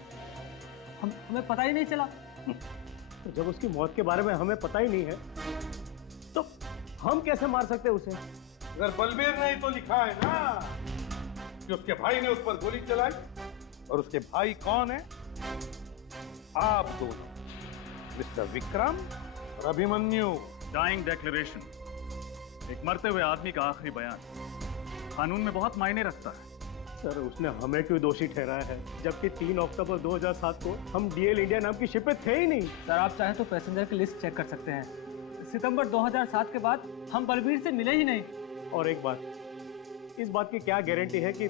हमें पता ही नहीं चला। तो जब उसकी मौत के बारे में हमें पता ही नहीं है तो हम कैसे मार सकते हैं उसे? अगर बलबीर ने ही तो लिखा है ना कि उसके भाई ने उस पर गोली चलाई, और उसके भाई कौन है? आप दोनों, मिस्टर विक्रम और अभिमन्यु। डाइंग डिक्लेरेशन, एक मरते हुए आदमी का आखिरी बयान, कानून में बहुत मायने रखता है। सर उसने हमें क्यों दोषी ठहराया है, जबकि 3 अक्टूबर 2007 को हम डीएल इंडिया नाम की शिप पे थे ही नहीं। सर आप चाहें तो पैसेंजर की लिस्ट चेक कर सकते हैं। सितंबर 2007 के बाद हम बलबीर से मिले ही नहीं। और एक बात, इस बात की क्या गारंटी है कि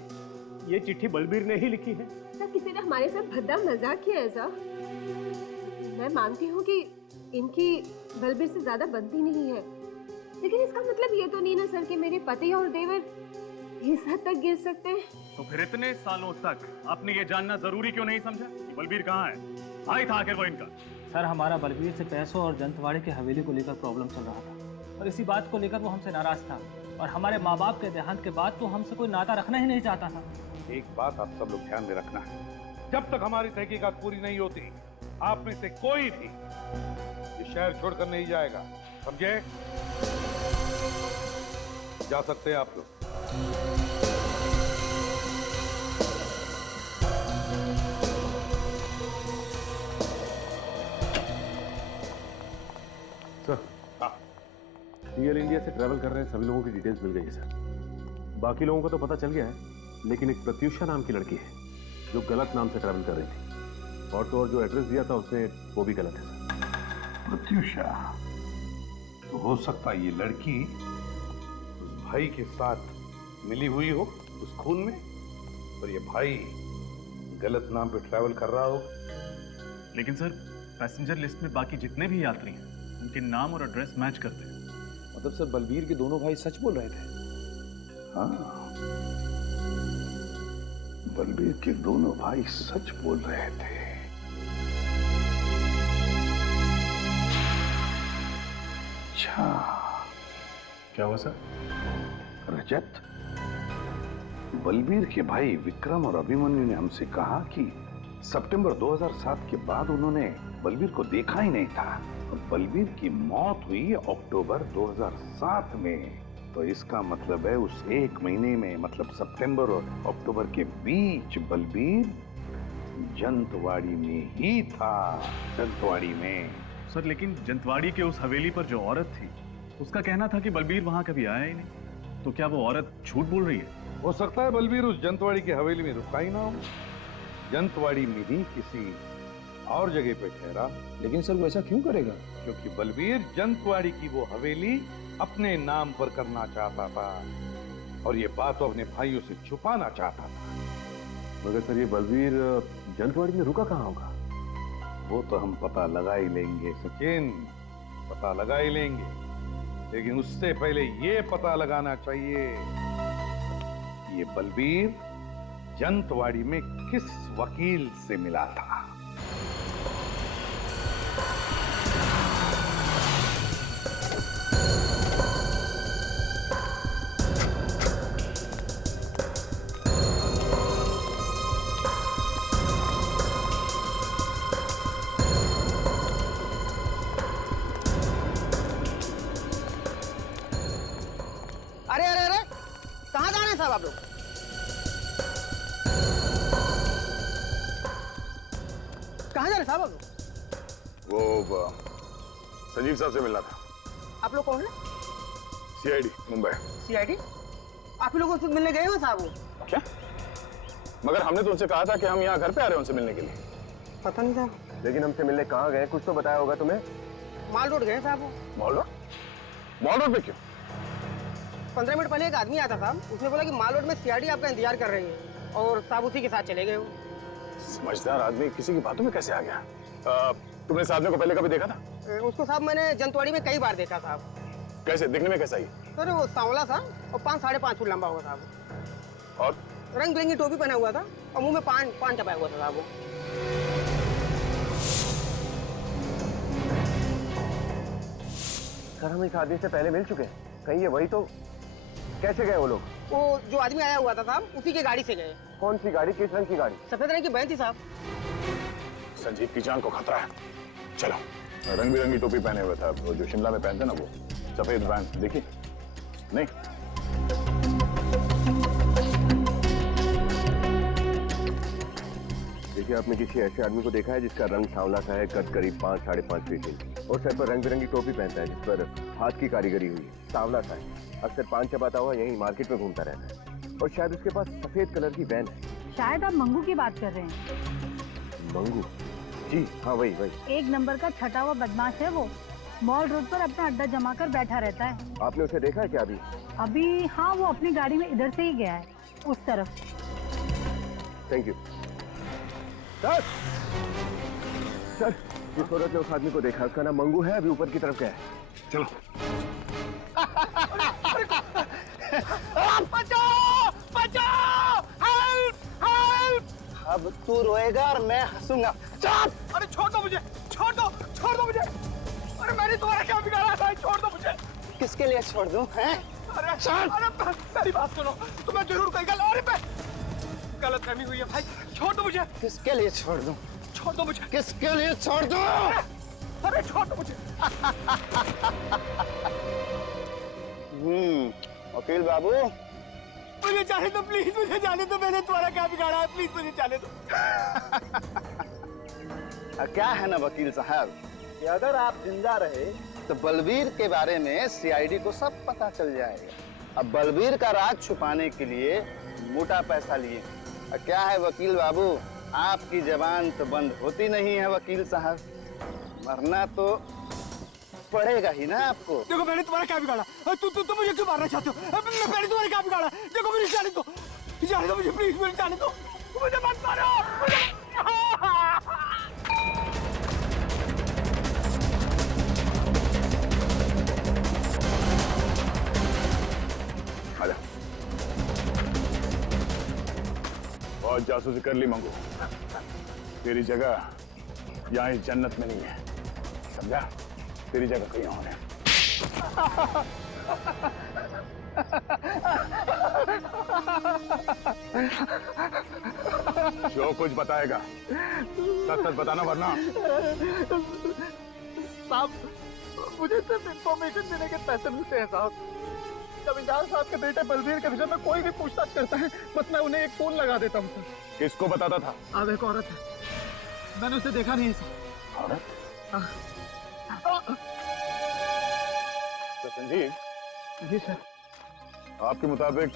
ये चिट्ठी बलबीर ने ही लिखी है? सर किसी ने हमारे साथ भद्दा मजाक किया है सर। मैं मानती हूँ कि इनकी बलबीर से ज्यादा बनती नहीं है, लेकिन इसका मतलब ये तो नहीं ना सर कि मेरे पति और देवर इस हद तक गिर सकते हैं। तो फिर इतने सालों तक आपने ये जानना जरूरी क्यों नहीं समझा कि बलबीर कहाँ है? भाई था आखिर वो इनका। सर हमारा बलबीर से पैसों और जंतवाड़े की हवेली को लेकर प्रॉब्लम चल रहा था और इसी बात को लेकर वो हमसे नाराज था और हमारे माँ बाप के देहांत के बाद तो हमसे कोई नाता रखना ही नहीं चाहता था। एक बात आप सब लोग ध्यान में रखना है, जब तक हमारी तहकीकात पूरी नहीं होती आप में से कोई भी ये शहर छोड़कर नहीं जाएगा, समझे? जा सकते हैं आप लोग। एयर इंडिया से ट्रैवल कर रहे हैं सभी लोगों की डिटेल्स मिल गई है सर। बाकी लोगों का तो पता चल गया है, लेकिन एक प्रत्युषा नाम की लड़की है जो गलत नाम से ट्रैवल कर रही थी और तो और जो एड्रेस दिया था उसने वो भी गलत है सर। प्रत्युषा, तो हो सकता है ये लड़की उस भाई के साथ मिली हुई हो उस खून में, और ये भाई गलत नाम पे ट्रैवल कर रहा हो। लेकिन सर पैसेंजर लिस्ट में बाकी जितने भी यात्री हैं उनके नाम और एड्रेस मैच करते हैं। मतलब सर बलबीर के दोनों भाई सच बोल रहे थे। हाँ, बलबीर के दोनों भाई सच बोल रहे थे। अच्छा, क्या हुआ सर? रजत, बलबीर के भाई विक्रम और अभिमन्यु ने हमसे कहा कि सितंबर 2007 के बाद उन्होंने बलबीर को देखा ही नहीं था और बलबीर की मौत हुई अक्टूबर 2007 में। तो इसका मतलब है उस एक महीने में, मतलब सितंबर और अक्टूबर के बीच बलबीर जंतवाड़ी में ही था। जंतवाड़ी में। सर लेकिन जंतवाड़ी के उस हवेली पर जो औरत थी उसका कहना था कि बलबीर वहां कभी आया ही नहीं, तो क्या वो औरत झूठ बोल रही है? हो सकता है बलबीर उस जंतवाड़ी की हवेली में रुका ही ना हो, जंतवाड़ी में ही किसी और जगह पे ठहरा। लेकिन सर वो ऐसा क्यों करेगा? क्योंकि बलबीर जंतवाड़ी की वो हवेली अपने नाम पर करना चाहता था और ये बात तो अपने भाइयों से छुपाना चाहता था। मगर सर ये बलबीर जंतवाड़ी में रुका कहाँ होगा? वो तो हम पता लगा ही लेंगे सचिन, पता लगा ही लेंगे, लेकिन उससे पहले ये पता लगाना चाहिए ये बलबीर जंतवाड़ी में किस वकील से मिला था। अरे अरे अरे, कहाँ जा रहे हैं साहब आप लोग? कहाँ जा रहे हैं साहब आप लोग? वो संजीव साहब से मिलना था। आप लोग कौन है? सीआईडी मुंबई। सीआईडी? आप ही लोग उनसे मिलने गए हो साहब? वो क्या? मगर हमने तो उनसे कहा था कि हम यहाँ घर पे आ रहे हैं उनसे मिलने के लिए। पता नहीं था। लेकिन हमसे मिलने कहाँ गए, कुछ तो बताया होगा तुम्हें। माल रोड गए साहब वो। Mall road? मॉल रोड पे क्यों? 15 मिनट पहले एक आदमी आता साहब, उसने बोला कि माल रोड में सीआईडी आपका इंतजार कर रही है और साहब उसी के साथ चले गए वो। समझदार आदमी किसी की बातों में कैसे आ गया? तुमने इस आदमी को पहले कभी देखा था? उसको साहब मैंने जंतवाड़ी में कई बार देखा साहब। कैसे दिखने में कैसा ही? अरे वो सांवला था और 5-5.5 फुट लंबा हुआ साहब और रंग बिरंगी टोपी पहना हुआ था और मुंह में पान चबाया हुआ था साहब वो। सर हम इस आदमी से पहले मिल चुके हैं, कहीं ये वही तो? कैसे गए वो लोग? वो जो आदमी आया हुआ था साहब उसी की गाड़ी से गए। कौन सी गाड़ी, किस रंग की गाड़ी? सफेद रंग की वैन थी साहब। संजीव की जान को खतरा है, चलो। रंग बिरंगी टोपी पहने हुए था वो जो शिमला में पहनते ना, वो सफेद वैन देखी नहीं? देखिए, आपने किसी ऐसे आदमी को देखा है जिसका रंग सांवला सा है, कद करीब 5-5.5 फीट इंच और सर पर रंग बिरंगी टोपी पहनता है जिस पर हाथ की कारीगरी हुई है, सांवला सा है, अक्सर पान चबाता हुआ यहीं मार्केट में घूमता रहता है और शायद उसके पास सफेद कलर की वैन है। शायद आप मंगू की बात कर रहे हैं। मंगू? जी हाँ, वही। 1 नंबर का छटा हुआ बदमाश है वो, मॉल रोड पर अपना अड्डा जमा कर बैठा रहता है। आपने उसे देखा है क्या अभी? अभी हाँ, वो अपनी गाड़ी में इधर से ही गया है, उस तरफ। Thank you sir. सर, जिस औरत ने उस आदमी को देखा उसका नाम मंगू है, अभी ऊपर की तरफ गया है। चलो। बचाओ! बचाओ! हेल्प! हेल्प! अब तू रोएगा और मैं हंसूंगा। चुप! अरे छोड़ो मुझे, छोड़ो! छोड़ दो मुझे। अरे मैंने तुम्हारा क्या बिगाड़ा भाई, छोड़ दो मुझे। किसके लिए छोड़ दूं? हैं? अरे मेरी बात सुनो, तुम्हें जरूर कोई गलत फहमी हुई है भाई, छोड़ दो मुझे। किसके लिए छोड़ दूं? छोड़ दो मुझे। किसके लिए छोड़ दूं? अरे छोड़ दो मुझे। वकील बाबू, मुझे जाने दो प्लीज, मुझे जाने दो। मैंने तुम्हारा क्या बिगाड़ा है, प्लीज मुझे जाने दो। क्या है ना वकील साहब कि अगर आप जिंदा रहे तो बलबीर के बारे में सीआईडी को सब पता चल जाएगा। अब बलबीर का राज छुपाने के लिए मोटा पैसा लिए। क्या है वकील बाबू, आपकी जबान तो बंद होती नहीं है वकील साहब, मरना तो पड़ेगा ही ना आपको। देखो मैंने तुम्हारा क्या बिगाड़ा, तू मुझे क्यों मारना चाहते हो? मैंने तुम्हारा क्या बिगाड़ा? देखो मुझे जाने दो मुझे, प्लीज मुझे जाने दो, मुझे मत मारो। आजा। बहुत जासूसी कर ली मंगू, तेरी जगह यहाँ इस जन्नत में नहीं है, समझा? तेरी जगह कहीं और है। जो कुछ बताएगा सच सच बताना, वरना साहब मुझे सिर्फ इंफॉर्मेशन देने के पैसे मिलते हैं साहब। जब इंजाज साहब के बेटे बलबीर के विषय में कोई भी पूछताछ करता है, बस मैं उन्हें एक फोन लगा देता हूँ सर। किसको बताता था? अब एक औरत है, मैंने उसे देखा नहीं है सर। औरत? तो संजीव जी सर। आपके मुताबिक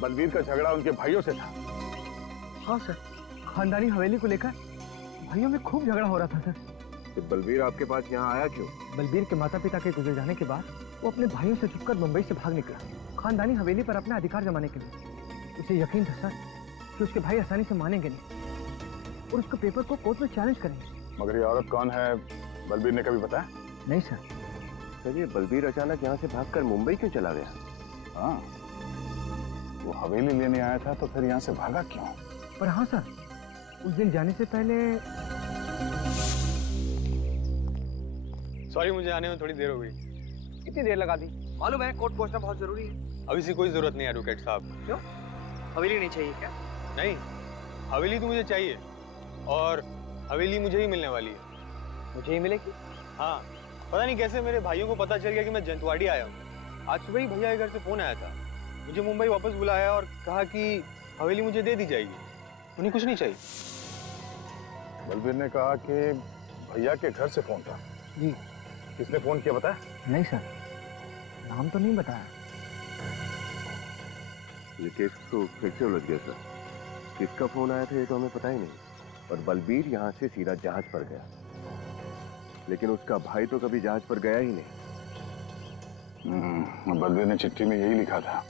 बलबीर का झगड़ा उनके भाइयों से था? हाँ सर, खानदानी हवेली को लेकर भाइयों में खूब झगड़ा हो रहा था सर। तो बलबीर आपके पास यहाँ आया क्यों? बलबीर के माता पिता के गुजर जाने के बाद वो अपने भाइयों से छुपकर मुंबई से भाग निकला, खानदानी हवेली पर अपना अधिकार जमाने के लिए। उसे यकीन था सर कि उसके भाई आसानी से मानेंगे नहीं और उसके पेपर को कोर्ट में चैलेंज करेंगे। मगर ये औरत कौन है, बलबीर ने कभी बताया? नहीं सर। सर ये बलबीर अचानक यहाँ से भागकर मुंबई क्यों चला गया? हाँ, वो हवेली लेने आया था तो फिर यहाँ से भागा क्यों? पर हाँ सर, उस दिन जाने से पहले। सॉरी, मुझे आने में थोड़ी देर हो गई। कितनी देर लगा दी? मालूम है कोर्ट पहुंचना बहुत जरूरी है। अभी से कोई जरूरत नहीं है एडवोकेट साहब। क्यों? हवेली नहीं चाहिए क्या? नहीं, हवेली तो मुझे चाहिए और हवेली मुझे ही मिलने वाली है। मुझे ही मिलेगी? हाँ, पता नहीं कैसे मेरे भाइयों को पता चल गया कि मैं जंतवाड़ी आया हूँ। आज सुबह ही भैया के घर से फोन आया था, मुझे मुंबई वापस बुलाया और कहा कि हवेली मुझे दे दी जाएगी, उन्हें कुछ नहीं चाहिए। बलबीर ने कहा कि भैया के घर से फोन था। जी। किसने फोन किया बताया? नहीं सर, नाम तो नहीं बताया। ये केस तो फिर से उलझ गया सर। किसका फोन आया था ये तो हमें पता ही नहीं, और बलबीर यहाँ से सीधा जहाज पर गया, लेकिन उसका भाई तो कभी जहाज पर गया ही नहीं। बलबीर ने चिट्ठी में यही लिखा था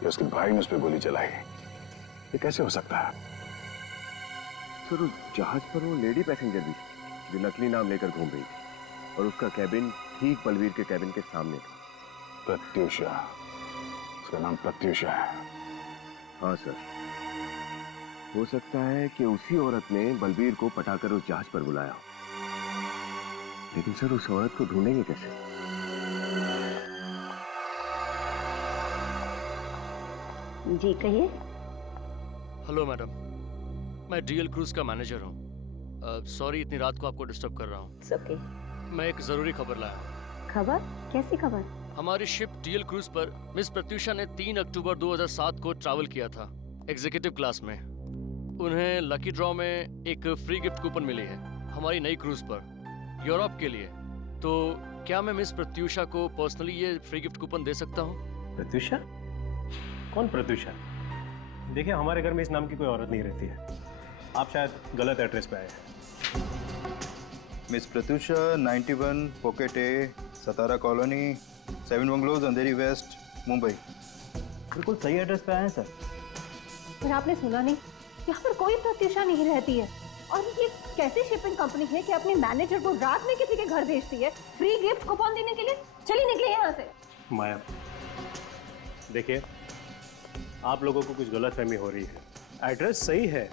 कि उसके भाई ने उस पर गोली चलाई। ये कैसे हो सकता है? सर उस जहाज पर वो लेडी पैसेंजर भी जो नकली नाम लेकर घूम रही थी, और उसका कैबिन ठीक बलबीर के कैबिन के सामने था। प्रत्यूषा, उसका नाम प्रत्यूषा है। हाँ सर, हो सकता है कि उसी औरत ने बलबीर को पटाकर उस जहाज पर बुलाया हो, लेकिन सर उस औरत को ढूंढेंगे कैसे? जी कहिए। हेलो मैडम, मैं डीएल क्रूज का मैनेजर हूँ। सॉरी इतनी रात को आपको डिस्टर्ब कर रहा हूँ। ओके। मैं एक जरूरी खबर लाया हूँ। खबर? कैसी खबर? हमारी शिप डीएल क्रूज पर मिस प्रत्यूषा ने 3 अक्टूबर 2007 को ट्रैवल किया था एग्जीक्यूटिव क्लास में। उन्हें लकी ड्रॉ में एक फ्री गिफ्ट कूपन मिली है हमारी नई क्रूज पर यूरोप के लिए। तो क्या मैं मिस प्रत्यूषा को पर्सनली ये फ्री गिफ्ट कूपन दे सकता हूँ? प्रत्यूषा? कौन प्रत्यूषा? देखिए हमारे घर में इस नाम की कोई औरत नहीं रहती है, आप शायद गलत एड्रेस पे आए हैं। मिस प्रत्यूषा 91 पॉकेट ए, सतारा कॉलोनी, 7 बंगलोज, अंधेरी वेस्ट, मुंबई। बिल्कुल सही एड्रेस पे आए हैं सर। पर आपने सुना नहीं, यहाँ पर कोई प्रत्यूषा नहीं रहती है। और ये कैसी शिपिंग कंपनी है कि अपने मैनेजर को रात में किसी के घर भेजती है फ्री गिफ्ट कूपन देने के लिए? चलिए निकलिए यहाँ से। माया, देखिए आप लोगों को कुछ गलतफहमी हो रही है। एड्रेस सही है,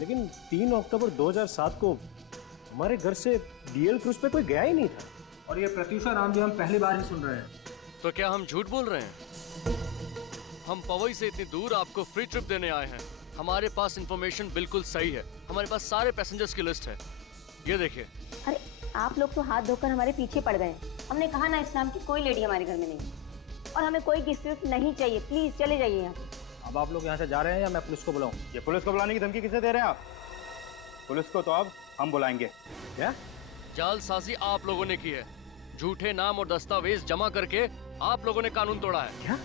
लेकिन 3 अक्टूबर 2007 को हमारे घर से डीएल क्रूज पे कोई गया ही नहीं था। और ये प्रत्युषा नाम भी हम पहली बार ही सुन रहे हैं। तो क्या हम झूठ बोल रहे हैं? हम पवई से इतनी दूर आपको फ्री ट्रिप देने आए हैं। हमारे पास इंफॉर्मेशन बिल्कुल सही है। हमारे पास सारे पैसेंजर्स की लिस्ट है, ये देखिए। अरे आप लोग तो हाथ धोकर हमारे पीछे पड़ गए। हमने कहा ना इस नाम की कोई लेडी हमारे घर में नहीं, और हमें कोई गिफ्ट विफ्ट नहीं चाहिए। प्लीज चले जाइए यहाँ से। अब आप लोग यहाँ से जा रहे हैं या मैं पुलिस को बुलाऊं? ये पुलिस को बुलाने की धमकी किसे दे रहे हैं आप? पुलिस को तो अब हम बुलाएंगे। क्या? जालसाजी आप लोगों ने की है। झूठे नाम और दस्तावेज जमा करके आप लोगों ने कानून तोड़ा है। क्या?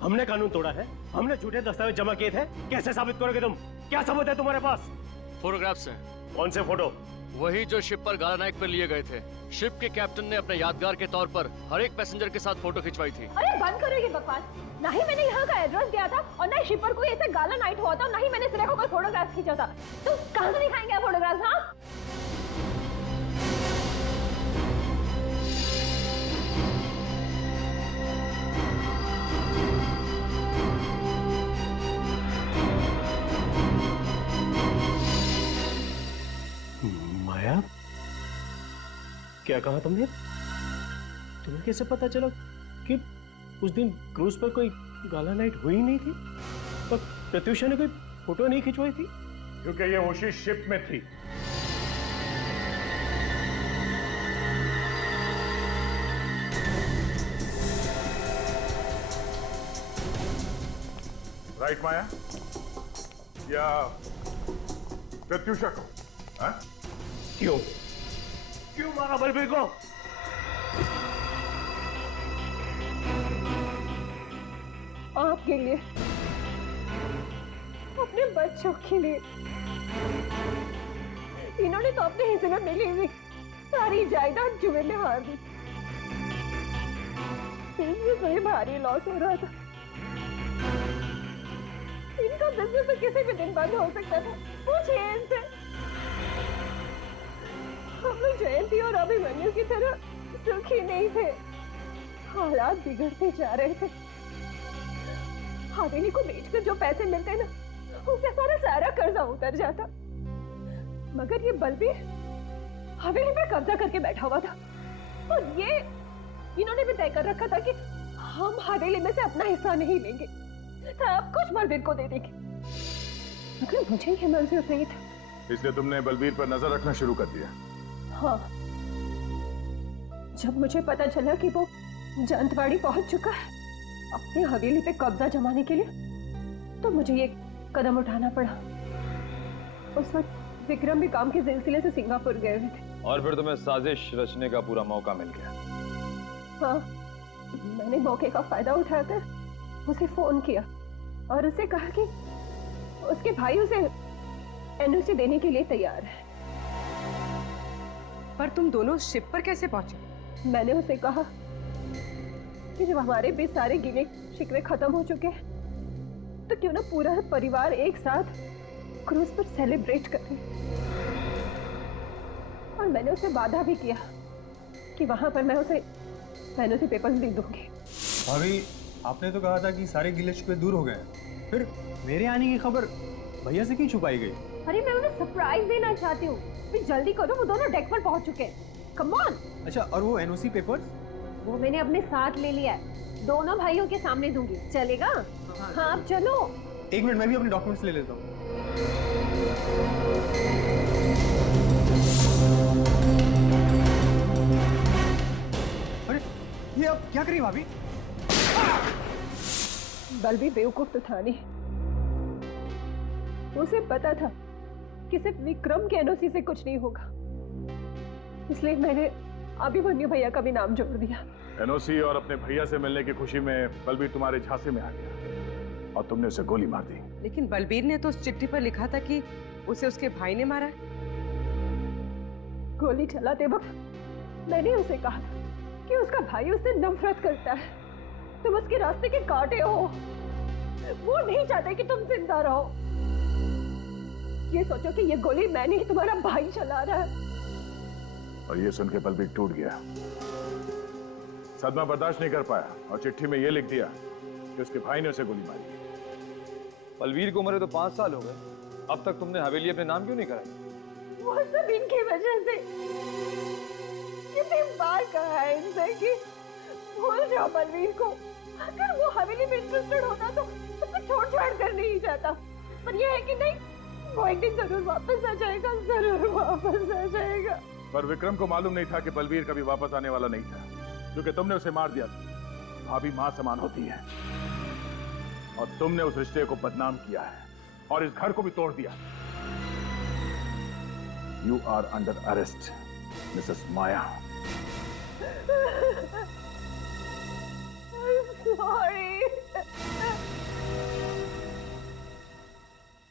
हमने कानून तोड़ा है? हमने झूठे दस्तावेज जमा किए थे? कैसे साबित करोगे तुम? क्या सबूत है तुम्हारे पास? फोटोग्राफ्स हैं। कौन से फोटो? वही जो शिप पर गाला नाइट पर लिए गए थे। शिप के कैप्टन ने अपने यादगार के तौर पर हर एक पैसेंजर के साथ फोटो खिंचवाई थी। अरे बंद करो ये बकवास। ना ही मैंने यहाँ का एड्रेस दिया था और ना ही शिप पर कोई ऐसा गाला नाइट हुआ था, और ना ही मैंने सिर्फ कोई फोटोग्राफ खींचा था। तो कहाँ से दिखाएंगे आप फोटोग्राफ? हाँ माया, क्या कहा तुमने? तुम्हें कैसे पता चला कि उस दिन क्रूज पर कोई गाला नाइट हुई नहीं थी और प्रत्युषा ने कोई फोटो नहीं खिंचवाई थी? क्योंकि ये उसी शिप में थी। राइट माया? या प्रत्युषा को? हाँ? क्यों? क्यों मारा बलबीर को? आपके लिए, अपने बच्चों के लिए। इन्होंने तो अपने हिस्से में मिली हुई सारी जायदाद जुए में हार दी। मुझे भारी लॉस हो रहा था। इनका बिजनेस तो किसी भी दिन बंद हो सकता था। पूछिए इनसे। हम लोग जयंती और अभिमन्यु की तरह सुखी नहीं थे। हालात बिगड़ते जा रहे थे। हवेली को बेचकर जो पैसे मिलते ना, उससे हमारा सारा कर्जा उतर जाता। मगर ये बलबीर हवेली पर कब्जा करके बैठा हुआ था, और ये इन्होंने भी तय कर रखा था कि हम हवेली में से अपना हिस्सा नहीं लेंगे, सब कुछ बलबीर को दे देंगे। मगर मुझे ये मंजूर नहीं था। इसलिए तुमने बलबीर पर नजर रखना शुरू कर दिया? हाँ, जब मुझे पता चला कि वो जंतवाड़ी पहुंच चुका है अपनी हवेली पे कब्जा जमाने के लिए, तो मुझे ये कदम उठाना पड़ा। उस वक्त विक्रम भी काम के सिलसिले से सिंगापुर गए हुए थे। और फिर तुम्हें साजिश रचने का पूरा मौका मिल गया। हाँ, मैंने मौके का फायदा उठाकर उसे फोन किया और उसे कहा कि उसके भाई उसे एनओसी देने के लिए तैयार है। पर तुम दोनों शिप पर कैसे पहुंचे? मैंने उसे कहा कि जब हमारे भी सारे गिले शिकवे खत्म हो चुके हैं, तो क्यों ना पूरा परिवार एक साथ क्रूज पर सेलिब्रेट करें। और मैंने उसे वादा भी किया कि वहां पर मैं उसे एनओसी पेपर्स दे दूंगी। भाभी, आपने तो कहा था कि सारे गिले शिकवे दूर हो गए हैं। फिर मेरे आने की खबर भैया से क्यों छुपाई गई? अरे मैं उन्हें सरप्राइज देना चाहती हूँ। जल्दी करो, वो दोनों डेक पर पहुंच चुके हैं। Come on. अच्छा, और वो एनओसी पेपर्स? वो मैंने अपने साथ ले लिया है, दोनों भाइयों के सामने दूंगी। चलेगा? हाँ, आप चलो। एक मिनट, मैं भी अपने डॉक्यूमेंट्स ले लेता हूँ। अरे ये अब क्या करी भाभी? बलबीर बेवकूफ तो था नहीं। उसे पता था कि सिर्फ विक्रम के एनओसी से कुछ नहीं होगा, इसलिए मैंने अभिमन्यु भैया का भी नाम जोड़ दिया। एनओसी और अपने भैया से मिलने की खुशी में बलबीर तुम्हारे झांसे में आ गया और तुमने उसे गोली मार दी। लेकिन बलबीर ने तो उस चिट्ठी पर लिखा था कि उसे उसके भाई ने मारा। गोली चलाते वक्त मैंने उसे कहा था कि उसका भाई उससे नफरत करता है। तुम उसके रास्ते के कांटे हो, वो नहीं चाहते कि तुम जिंदा रहो। ये सोचो कि ये गोली मैंने ही तुम्हारा भाई चला रहा है। और ये सुन के बलबीर टूट गया, सदमा बर्दाश्त नहीं कर पाया और चिट्ठी में ये लिख दिया कि उसके भाई ने उसे गोली मारी। बलबीर को मरे तो 5 साल हो गए, अब तक तुमने हवेली अपने नाम क्यों नहीं कराई? वो सब इनकी वजह से। कितनी बार कहा है इनसे कि भूल जाओ बलवीर को। अगर वो हवेली में इंटरेस्टेड होता तो सबको छोड़ कर नहीं जाता। पर यह है कि नहीं, वो एक दिन जरूर वापस आ जाएगा, जरूर वापस आ जाएगा। पर विक्रम को मालूम नहीं था कि बलवीर कभी वापस आने वाला नहीं था, क्योंकि तुमने उसे मार दिया। भाभी मां समान होती है और तुमने उस रिश्ते को बदनाम किया है और इस घर को भी तोड़ दिया। You are under arrest Mrs Maya.